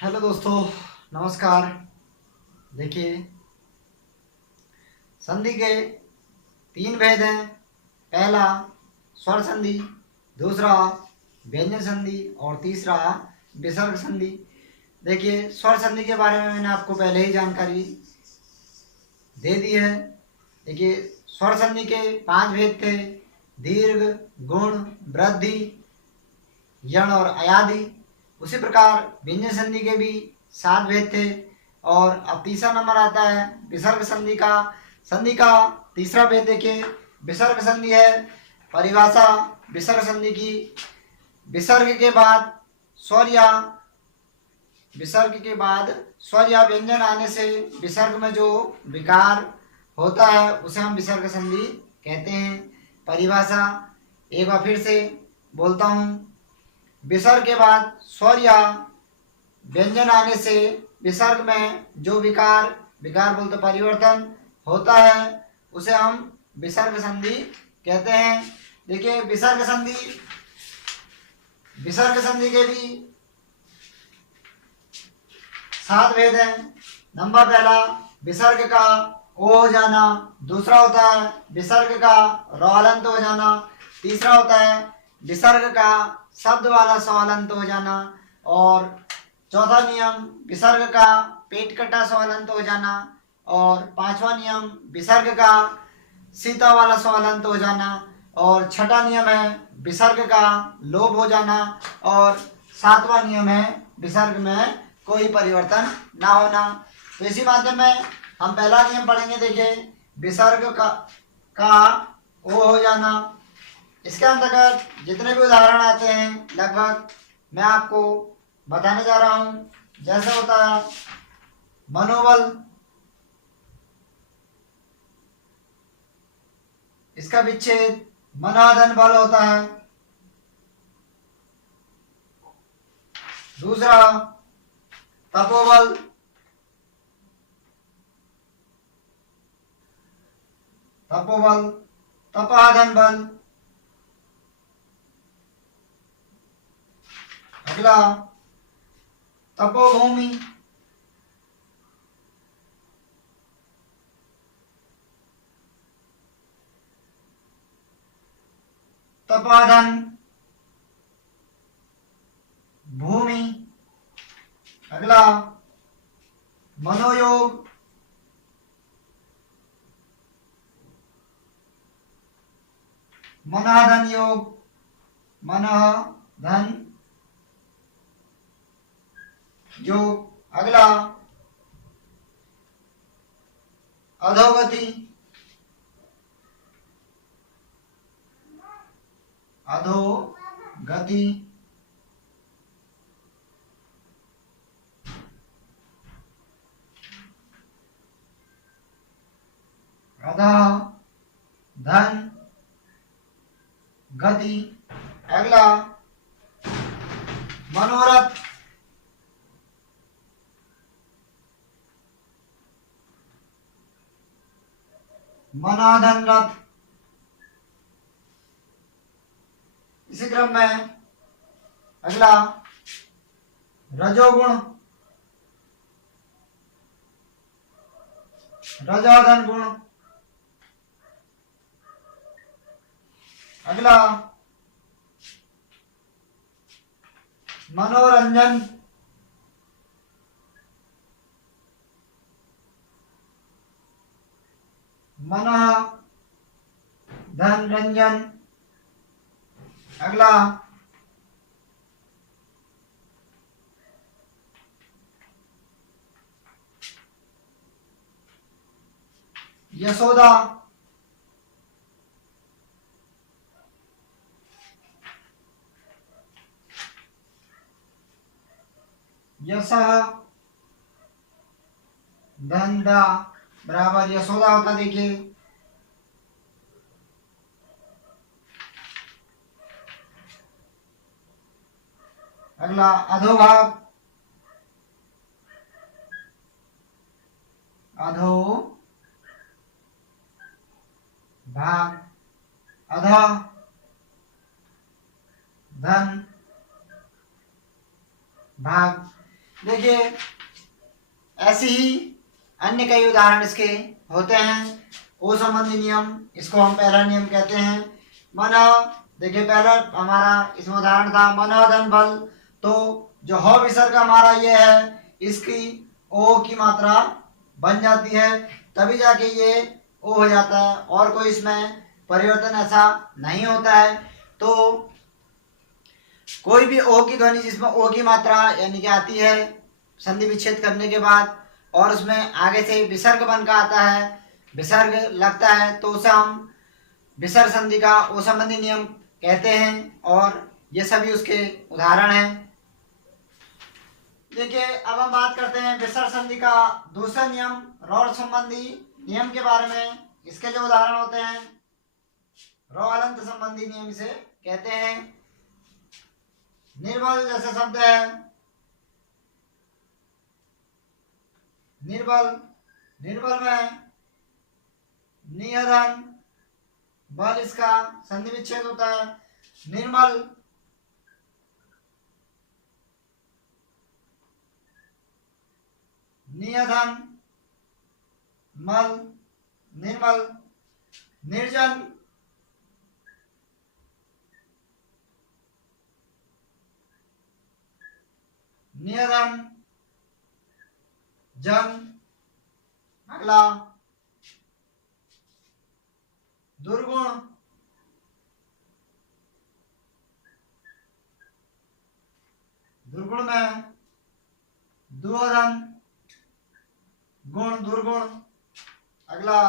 Hello दोस्तों, नमस्कार। देखिए, संधि के तीन भेद हैं। पहला स्वर संधि, दूसरा व्यंजन संधि और तीसरा विसर्ग संधि। देखिए, स्वर संधि के बारे में मैंने आपको पहले ही जानकारी दे दी है। देखिए, स्वर संधि के पांच भेद थे: दीर्घ, गुण, वृद्धि, यण और अयादि। उसी प्रकार व्यंजन संधि के भी सात भेद थे। और अब तीसरा नंबर आता है विसर्ग संधि का। संधि का तीसरा भेद देखिए, विसर्ग संधि है। परिभाषा विसर्ग संधि की: विसर्ग के बाद स्वर या व्यंजन आने से विसर्ग में जो विकार होता है उसे हम विसर्ग संधि कहते हैं। परिभाषा एक बार फिर से बोलता हूँ: विसर्ग के बाद स्वर या व्यंजन आने से विसर्ग में जो विकार बोलते परिवर्तन होता है उसे हम विसर्ग संधि कहते हैं। देखिए, विसर्ग संधि के भी सात भेद हैं। नंबर पहला विसर्ग का ओ हो जाना, दूसरा होता है विसर्ग का रौलंत हो जाना, तीसरा होता है विसर्ग का शब्द वाला सवालंत हो जाना, और चौथा नियम विसर्ग का पेट कटा सवालंत हो जाना, और पांचवा नियम विसर्ग का सीता वाला सवालंत हो जाना, और छठा नियम है विसर्ग का लोभ हो जाना, और सातवां नियम है विसर्ग में कोई परिवर्तन ना होना। तो इसी माध्यम में हम पहला नियम पढ़ेंगे। देखिए, विसर्ग का ओ हो जाना। इसके अंतर्गत जितने भी उदाहरण आते हैं लगभग मैं आपको बताने जा रहा हूं। जैसे होता है मनोबल, इसका विच्छेद मनाधन बल होता है। दूसरा तपोबल, तपाधन बल। अगला तपोभूमि, तपाधन भूमि। अगला मनोयोग, मनाधन योग, मनः धन योग। अगला अधोगति, अधोगति। अधः धन गति। अगला मनोरथ, मनाधन रथ। इसी क्रम में अगला रजोगुण, रजोधन गुण। अगला मनोरंजन, मनः धन रंजन। अगला यशोदा, यशः धनदा बराबर यशोदा होता। देखिए, अगला अधोभाग, अधो भाग। अधः धन भाग। देखिए ऐसे ही अन्य कई उदाहरण इसके होते हैं। ओ संबंधी नियम, इसको हम पहला नियम कहते हैं। माना देखिए पहला हमारा इसमें उदाहरण था माना धन बल, तो जो हो विसर्ग हमारा ये है, इसकी ओ की मात्रा बन जाती है, तभी जाके ये ओ हो जाता है, और कोई इसमें परिवर्तन ऐसा नहीं होता है। तो कोई भी ओ की ध्वनि जिसमें ओ की मात्रा यानी कि आती है संधि विच्छेद करने के बाद, और उसमें आगे से विसर्ग बन का आता है, विसर्ग लगता है, तो उसे हम विसर्ग संधि का ओ संबंधी नियम कहते हैं, और ये सभी उसके उदाहरण हैं। देखिए अब हम बात करते हैं विसर्ग संधि का दूसरा नियम रौड़ संबंधी नियम के बारे में। इसके जो उदाहरण होते हैं रौ अलंत संबंधी नियम इसे कहते हैं। निर्बल जैसे शब्द है, निर्बल, निर्बल में नियधन बल इसका संधि विच्छेद होता है। निर्मल, नियधन मल, निर्मल। निर्जन, नियधन जन। अगला दुर्गुण, दुर्गुण में दुर्धन गुण, दुर्गुण। अगला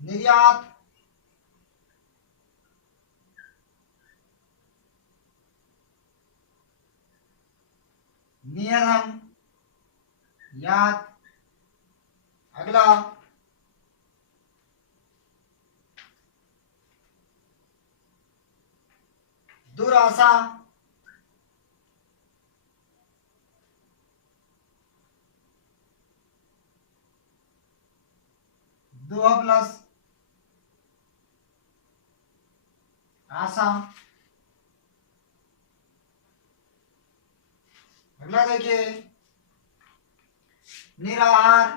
निर्यात, नियधन यात। अगला दुराशा, दुह प्लस आशा। अगला देखिए निराहार,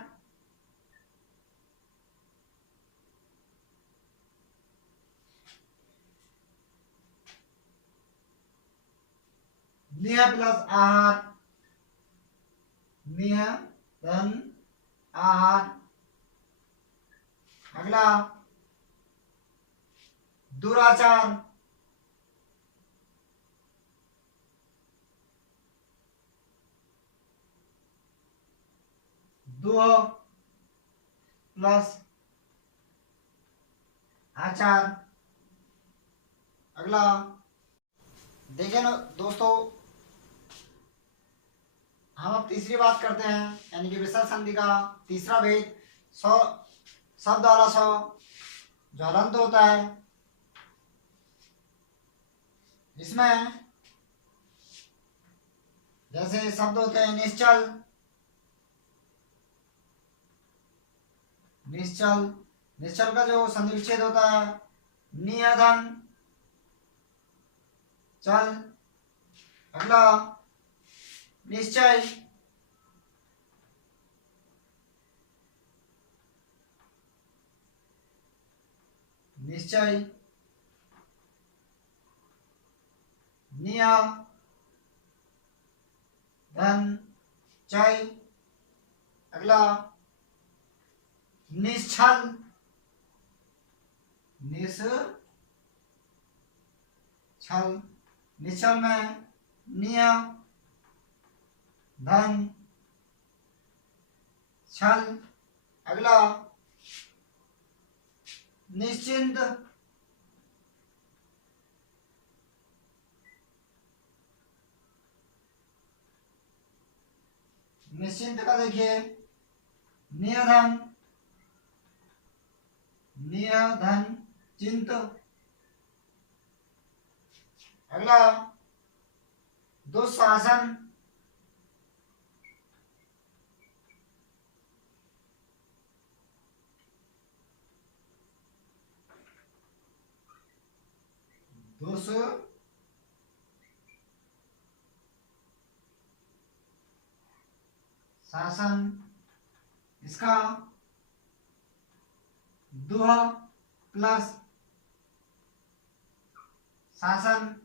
निह प्लस आहार, निह धन आहार। अगला दुराचार, दुह प्लस आचार। अगला देखिए ना दोस्तों, हम अब तीसरी बात करते हैं यानी कि विसर्ग संधि का तीसरा भेद सौ शब्द वाला सौ जो हलंत होता है। इसमें जैसे शब्द होते हैं निश्चल, निश्चल, निश्चल का जो संधि विच्छेद होता है नियधन चल। अगला निश्चय, निश्चय नियम धन चय। अगला निश्चल, निश्चल, निश्चल में नियम धन छल। अगला निश्चिंत, निश्चिंत का देखिए नियधन, नियधन चिंत। अगला दुशासन, दुस शासन, इसका दुह प्लस शासन।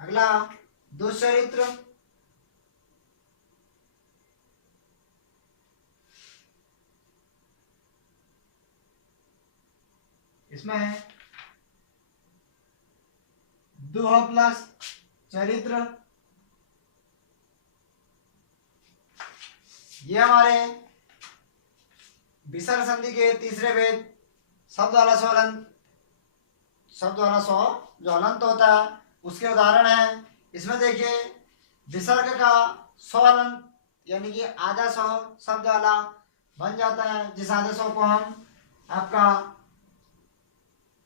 अगला दुष्चरित्र, इसमें दुह प्लस चरित्र। ये हमारे विसर्ग संधि के तीसरे भेद शब्द वाला स्वलंत, शब्द वाला सौ जो हलंत होता है उसके उदाहरण है। इसमें देखिए विसर्ग का स्वलंत यानी कि आधा सौ शब्द वाला बन जाता है, जिस आधे सौ को हम आपका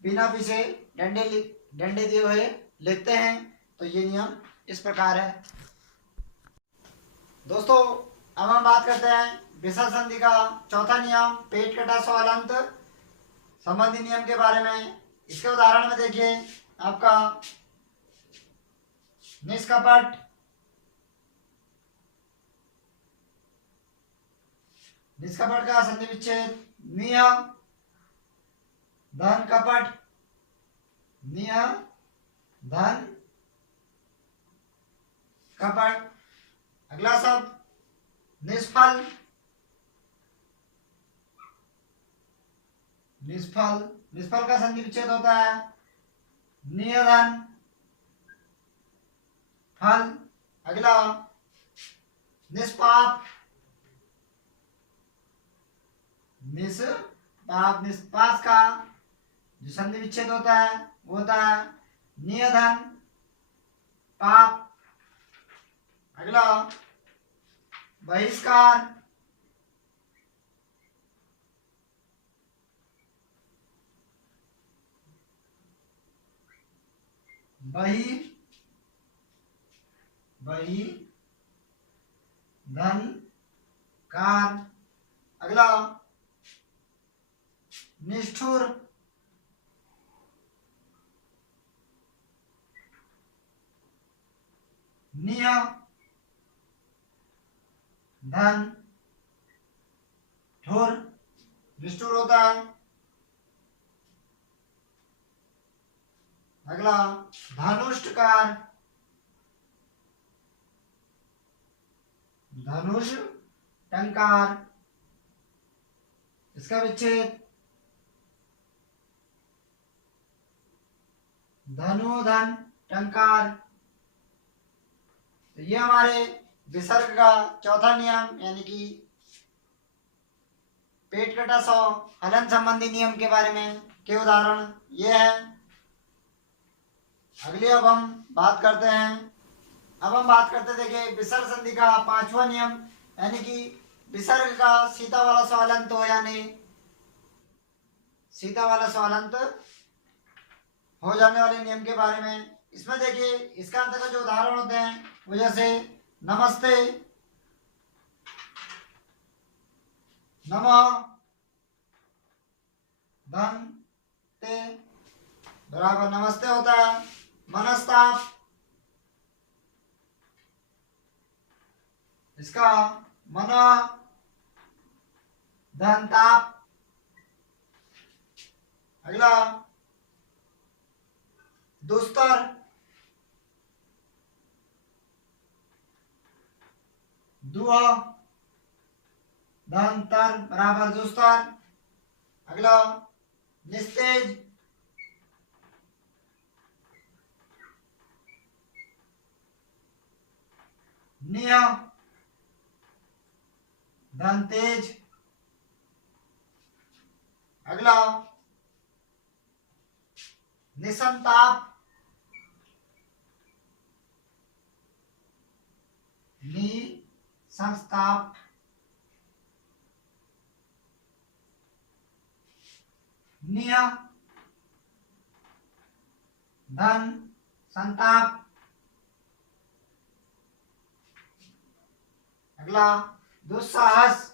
बिना पीछे डंडे दिए हुए लिखते हैं। तो ये नियम इस प्रकार है। दोस्तों अब हम बात करते हैं विसर्ग संधि का चौथा नियम पेट कटा स्वलंत संबंधी नियम के बारे में। इसके उदाहरण में देखिए आपका निष्कपट, निष्कपट का संधि विच्छेद निय धन कपट, निय धन कपट। अगला शब्द निष्फल, निष्फल, निष्फल का संधि विच्छेद होता है नियधन फल। अगला निष्पाप, निष्पाप, निष्पास का जो संधि विच्छेद होता है वो होता है नियधन पाप। अगला बहिष्कार, बही धन कार। अगला निष्ठुर, निय धन ठुर, निष्ठुर होता है। अगला धनुष्टकार, धनुष टंकार, इसका विच्छेद धनुधन टंकार। तो ये हमारे विसर्ग का चौथा नियम यानी कि पेट कटा सौ हलन संबंधी नियम के बारे में के उदाहरण ये है। अगली अब हम बात करते हैं, अब हम बात करते देखिए विसर्ग संधि का पांचवा नियम यानी कि विसर्ग का सीधा वाला स्वलंत हो यानी सीधा वाला स्वलंत हो जाने वाले नियम के बारे में। इसमें देखिए इसका अंतर्गत जो उदाहरण होते हैं वो जैसे नमस्ते, नमः, धन ते बराबर नमस्ते होता है। मनस्ताप, इसका मन धन ताप। अगला दुस्तर, दुआ धन तर बराबर दुस्तर। अगला निस्तेज, निय धन तेज। अगला निसंताप, नि संस्ताप। निय धन संताप। अगला दुस्साहस,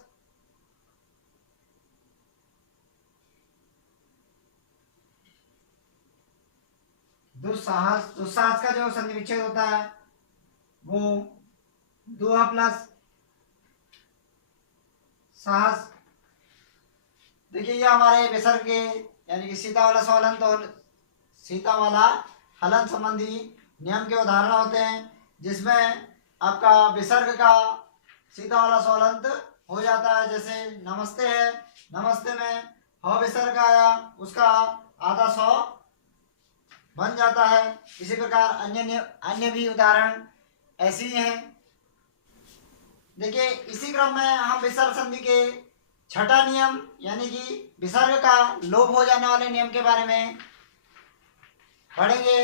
दुस्साहस, दुस्साहस का जो संधि विच्छेद होता है वो दुहा प्लस साहस। देखिए ये हमारे विसर्ग के यानी कि सीता वाला स्वहलंत और सीता वाला हलन संबंधी नियम के उदाहरण होते हैं, जिसमें आपका विसर्ग का सीता वाला स्वहलंत हो जाता है। जैसे नमस्ते है, नमस्ते में ह विसर्ग आया, उसका आधा सौ बन जाता है। इसी प्रकार अन्य भी उदाहरण ऐसे ही हैं। देखिए इसी क्रम में हम विसर्ग संधि के छठा नियम यानी कि विसर्ग का लोप हो जाने वाले नियम के बारे में पढ़ेंगे।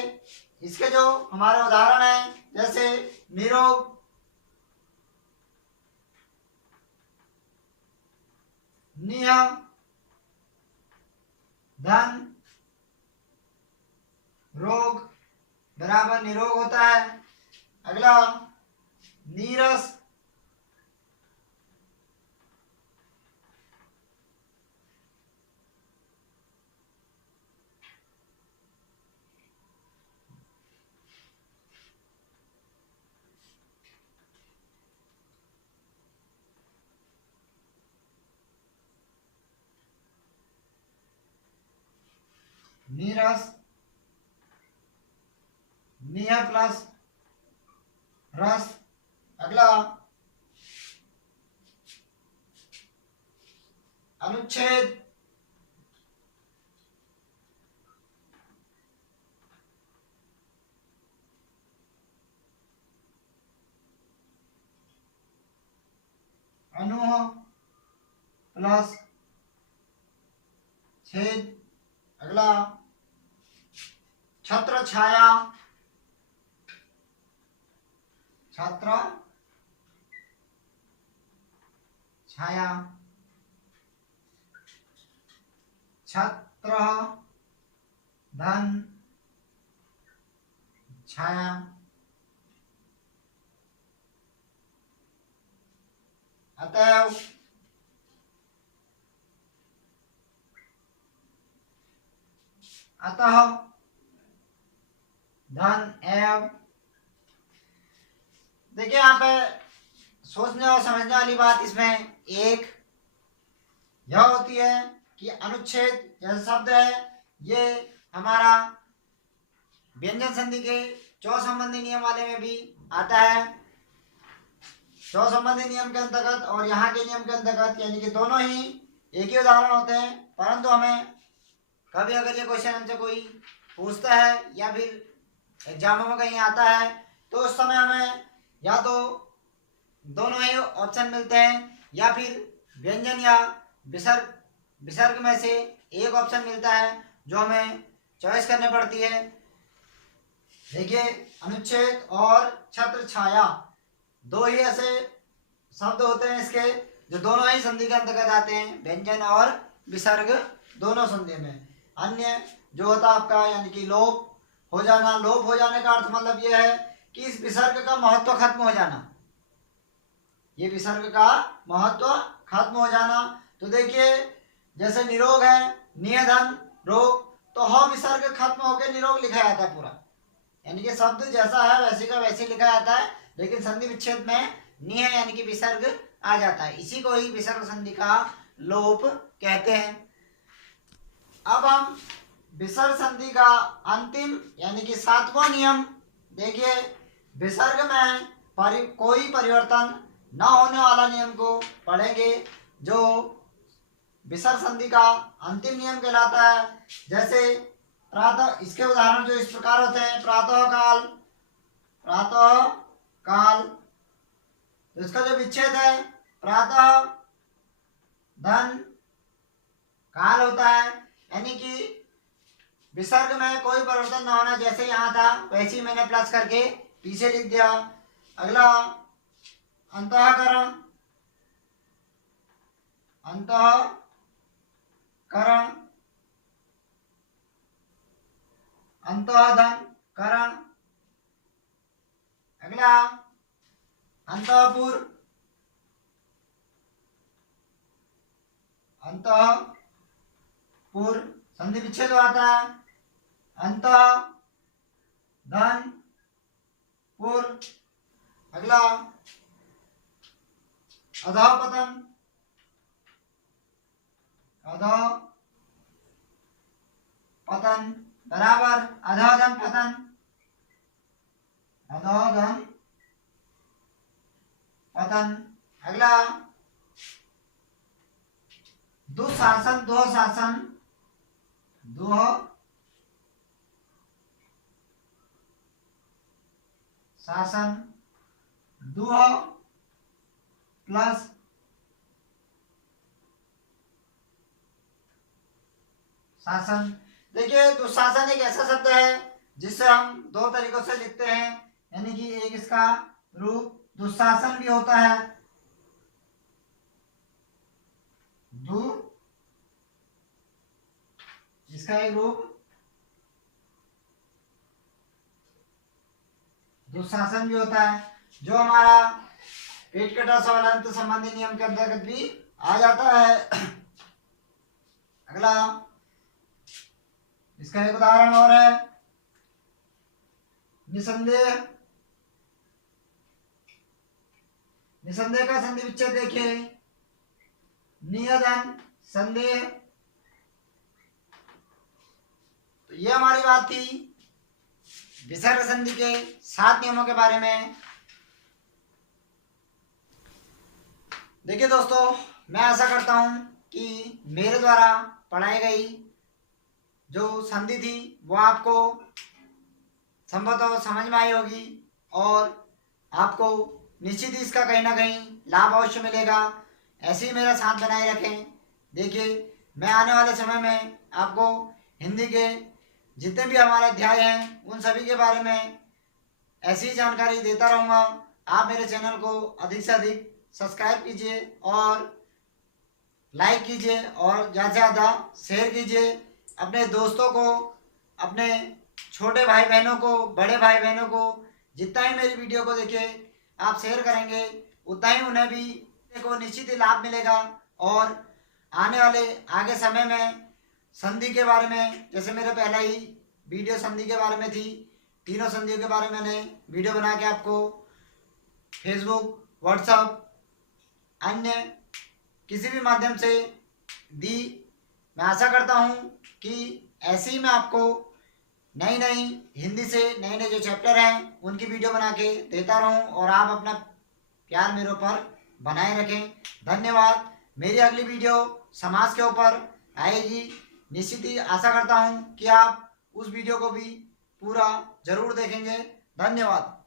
इसके जो हमारे उदाहरण हैं जैसे निरोग, निह, धन, रोग बराबर निरोग होता है। अगला नीरस, नीरस, निह प्लस रस। अगला अनुच्छेद, अनुह प्लस छेद। अगला छत्र छाया, छत्र छाया, छत्र धन छाया। अतएव अतः धन एव। देखिए यहाँ पे सोचने और समझने वाली बात इसमें एक यह होती है कि अनुच्छेद जैसा शब्द है ये हमारा व्यंजन संधि के चौ संबंधी नियम वाले में भी आता है। चौ संबंधी नियम के अंतर्गत और यहाँ के नियम के अंतर्गत यानी कि दोनों ही एक ही उदाहरण होते हैं। परंतु हमें कभी अगर ये क्वेश्चन हमसे कोई पूछता है या फिर एग्जामों में कहीं आता है तो उस समय हमें या तो दोनों ही ऑप्शन मिलते हैं या फिर व्यंजन या विसर्ग में से एक ऑप्शन मिलता है जो हमें चॉइस करनी पड़ती है। देखिए अनुच्छेद और छत्र छाया दो ही ऐसे शब्द होते हैं इसके जो दोनों ही संधि के अंतर्गत आते हैं, व्यंजन और विसर्ग दोनों संधि में। अन्य जो होता है आपका यानी कि लोप हो जाना, लोप हो जाने का अर्थ मतलब यह है कि इस विसर्ग का महत्व खत्म हो जाना, ये विसर्ग का महत्व खत्म हो जाना। तो देखिए जैसे निरोग है, नियधन रोग, तो ह विसर्ग खत्म होकर निरोग लिखा जाता है पूरा, यानी कि शब्द जैसा है वैसे का वैसे लिखा जाता है, लेकिन संधि विच्छेद में निह यानी कि विसर्ग आ जाता है। इसी को ही विसर्ग संधि का लोप कहते हैं। अब हम विसर्ग संधि का अंतिम यानी कि सातवां नियम देखिए, विसर्ग में कोई परिवर्तन न होने वाला नियम को पढ़ेंगे जो विसर्ग संधि का अंतिम नियम कहलाता है। जैसे प्रातः, इसके उदाहरण जो इस प्रकार होते हैं, प्रातः काल, प्रातः काल, तो इसका जो विच्छेद है प्रातः धन काल होता है, यानी कि विसर्ग में कोई परिवर्तन न होना, जैसे यहाँ था वैसे ही मैंने प्लस करके पीछे लिख दिया। अगला अंतःकरण, अंतःकरण, अंतःधन करण। अगला अंतःपुर, अंतःपुर संधि विच्छेद आता है, अंतः धन पुर। अगला अधोपतन, अधोपतन बराबर अधोधन पतन, अधोधन पतन। अगला दुशासन, दुशासन, दुह शासन, दुह प्लस शासन। देखिए दुशासन एक ऐसा शब्द है जिसे हम दो तरीकों से लिखते हैं, यानी कि एक इसका रूप दुशासन भी होता है, दु इसका एक रूप दुशासन भी होता है, जो हमारा पेट कटा सवाल अंत संबंधी नियम के अंतर्गत भी आ जाता है। अगला इसका एक उदाहरण और है निसंदेह। निसंदेह का संधि विच्छेद देखिए, नियदन संदेह। तो ये हमारी बात थी विसर्ग संधि के 7 नियमों के बारे में। देखिए दोस्तों, मैं आशा करता हूं कि मेरे द्वारा पढ़ाई गई जो संधि थी वो आपको संभवतः समझ में आई होगी और आपको निश्चित ही इसका कहीं ना कहीं लाभ अवश्य मिलेगा। ऐसे ही मेरा साथ बनाए रखें। देखिए मैं आने वाले समय में आपको हिंदी के जितने भी हमारे अध्याय हैं उन सभी के बारे में ऐसी जानकारी देता रहूँगा। आप मेरे चैनल को अधिक से अधिक सब्सक्राइब कीजिए और लाइक कीजिए और ज़्यादा से ज़्यादा शेयर कीजिए अपने दोस्तों को, अपने छोटे भाई बहनों को, बड़े भाई बहनों को। जितना ही मेरी वीडियो को देखिए आप शेयर करेंगे उतना ही उन्हें भी को निश्चित ही लाभ मिलेगा। और आने वाले आगे समय में संधि के बारे में, जैसे मेरे पहला ही वीडियो संधि के बारे में थी, तीनों संधियों के बारे में मैंने वीडियो बना के आपको फेसबुक, व्हाट्सएप, अन्य किसी भी माध्यम से दी। मैं आशा करता हूँ कि ऐसे ही मैं आपको नई नई हिंदी से नए नए जो चैप्टर हैं उनकी वीडियो बना के देता रहूँ और आप अपना प्यार मेरे ऊपर बनाए रखें। धन्यवाद। मेरी अगली वीडियो समाज के ऊपर आएगी। निश्चित ही आशा करता हूँ कि आप उस वीडियो को भी पूरा जरूर देखेंगे। धन्यवाद।